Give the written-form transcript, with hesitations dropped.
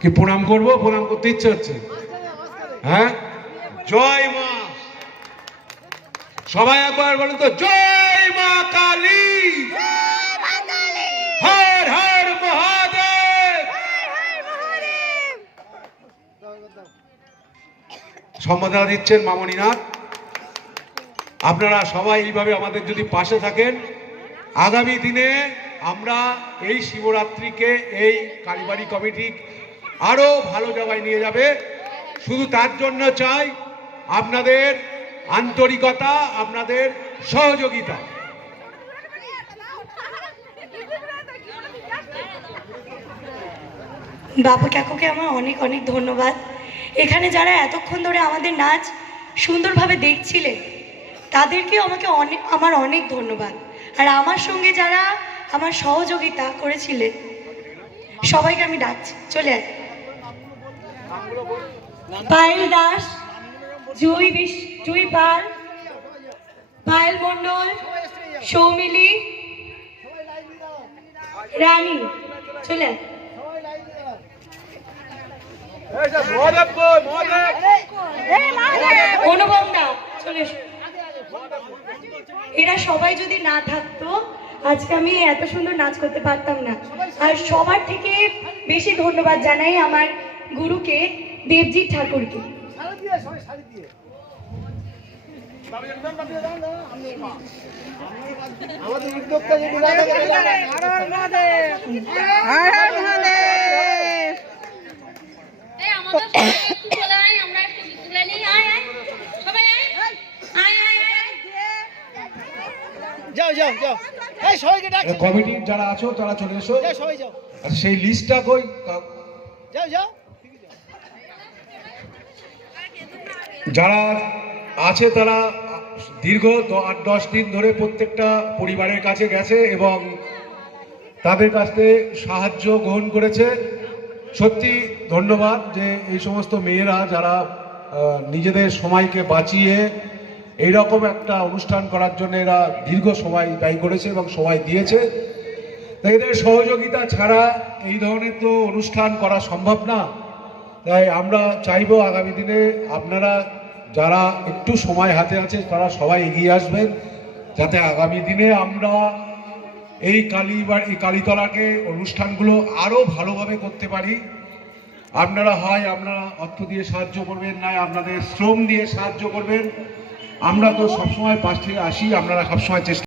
কি প্রণাম করবো? প্রণাম করতে ইচ্ছে হচ্ছে। হ্যাঁ, জয় মা। সবাই একবার বলুন তো, জয় মা কালী, হর হর মহাদেব। সম্মাননা দিচ্ছেন মামনিনাথ। আপনারা সবাই এইভাবে আমাদের যদি পাশে থাকেন, আগামী দিনে আমরা এই শিবরাত্রিকে এই কালীবাড়ি কমিটি আরো ভালো জায়গায় নিয়ে যাবে। শুধু তার জন্য চাই আপনাদের আন্তরিকতা, আপনাদের সহযোগিতা। বাবু কাকুকে আমার অনেক অনেক ধন্যবাদ। এখানে যারা এতক্ষণ ধরে আমাদের নাচ সুন্দরভাবে দেখছিলেন তাদেরকেও আমার অনেক ধন্যবাদ। আর আমার সঙ্গে যারা আমার সহযোগিতা করেছিলেন সবাইকে আমি ডাকছি, চলে আয়। পায়েল দাস, জুই পাল, পায়েল মণ্ডল, সৌমিলি, রানী, চলে আয়। অনুপম দা, চলে এসো। এরা সবাই যদি না থাকতো আজকে আমি এত সুন্দর নাচ করতে পারতাম না। আর সবার থেকে বেশি ধন্যবাদ জানাই আমার গুরুকে, দেবজিৎ ঠাকুরকে। কমিটির যারা আছো তারা চলে এসো। সেই লিস্টটা কই? যারা আছে তারা দীর্ঘ 8-10 দিন ধরে প্রত্যেকটা পরিবারের কাছে গেছে এবং তাদের কাছ থেকে সাহায্য গ্রহণ করেছে। সত্যি ধন্যবাদ যে এই সমস্ত মেয়েরা যারা নিজেদের সময়কে বাঁচিয়ে এইরকম একটা অনুষ্ঠান করার জন্য এরা দীর্ঘ সময় ব্যয় করেছে এবং সময় দিয়েছে। তাই এদের সহযোগিতা ছাড়া এই ধরনের তো অনুষ্ঠান করা সম্ভব না। তাই আমরা চাইবো আগামী দিনে আপনারা যারা একটু সময় হাতে আছে তারা সবাই এগিয়ে আসবেন, যাতে আগামী দিনে আমরা এই কালীতলাকে অনুষ্ঠানগুলো আরো ভালোভাবে করতে পারি। আপনারা অর্থ দিয়ে সাহায্য করবেন, নয় আপনাদের শ্রম দিয়ে সাহায্য করবেন। আমরা তো সবসময় পাশ থেকে আসি, আপনারা সবসময় চেষ্টা